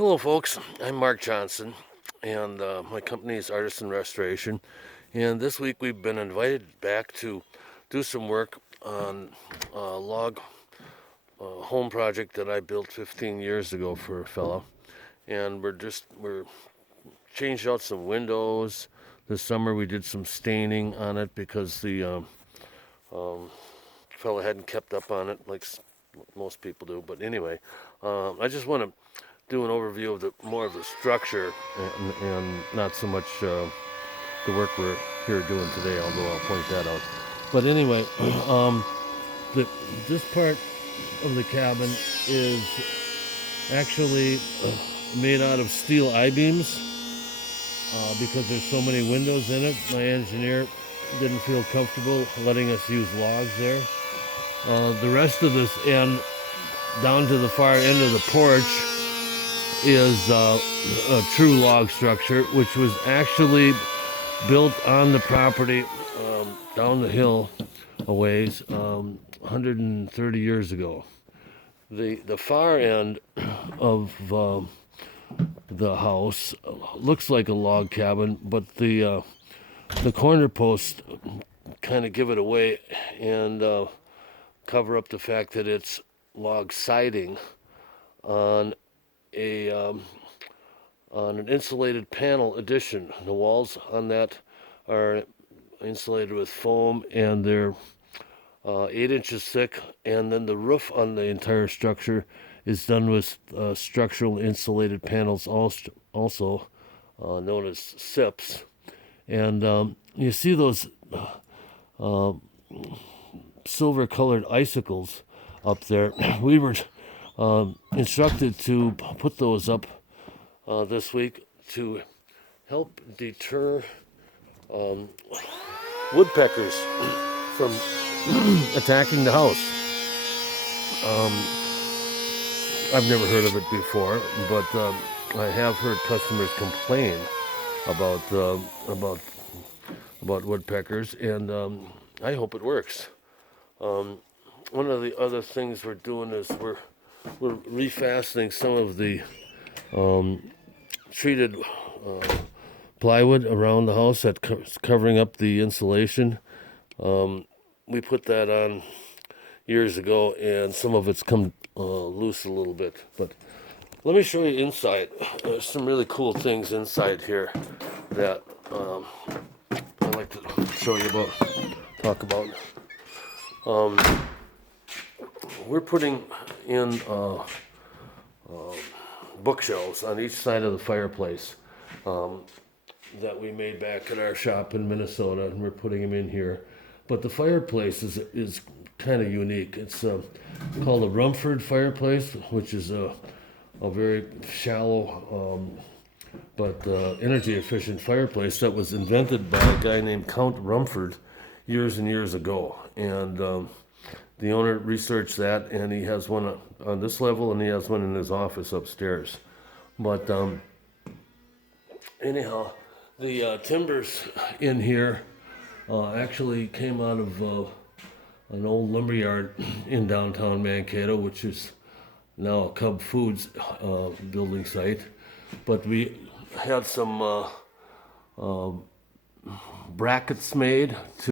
Hello, folks. I'm Mark Johnson, and my company is Artisan Restoration. And this week we've been invited back to do some work on a log home project that I built 15 years ago for a fellow. And we're changed out some windows. This summer we did some staining on it because the um, fellow hadn't kept up on it like most people do. But anyway, I just want to do an overview of the more of the structure and not so much the work we're here doing today, although I'll point that out. But anyway, um, this part of the cabin is actually made out of steel I-beams because there's so many windows in it. My engineer didn't feel comfortable letting us use logs there. The rest of this end, down to the far end of the porch, is a true log structure, which was actually built on the property down the hill a ways 130 years ago. The far end of the house looks like a log cabin, but the corner posts kind of give it away and cover up the fact that it's log siding on a on an insulated panel addition. The walls on that are insulated with foam, and they're 8 inches thick. And then the roof on the entire structure is done with structural insulated panels, also known as SIPs. And you see those uh, silver-colored icicles up there. We were instructed to put those up this week to help deter woodpeckers from attacking the house. I've never heard of it before, but I have heard customers complain about woodpeckers, and I hope it works. One of the other things we're doing is we're refastening some of the treated plywood around the house that's covering up the insulation. We put that on years ago, and some of it's come loose a little bit. But let me show you inside. There's some really cool things inside here that I'd like to show you about, talk about. We're putting in bookshelves on each side of the fireplace that we made back at our shop in Minnesota, and we're putting them in here. But the fireplace is kind of unique. It's called a Rumford fireplace, which is a very shallow but energy efficient fireplace that was invented by a guy named Count Rumford years and years ago. And the owner researched that, and he has one on this level, and he has one in his office upstairs. But anyhow, the timbers in here actually came out of an old lumberyard in downtown Mankato, which is now a Cub Foods building site. But we had some brackets made to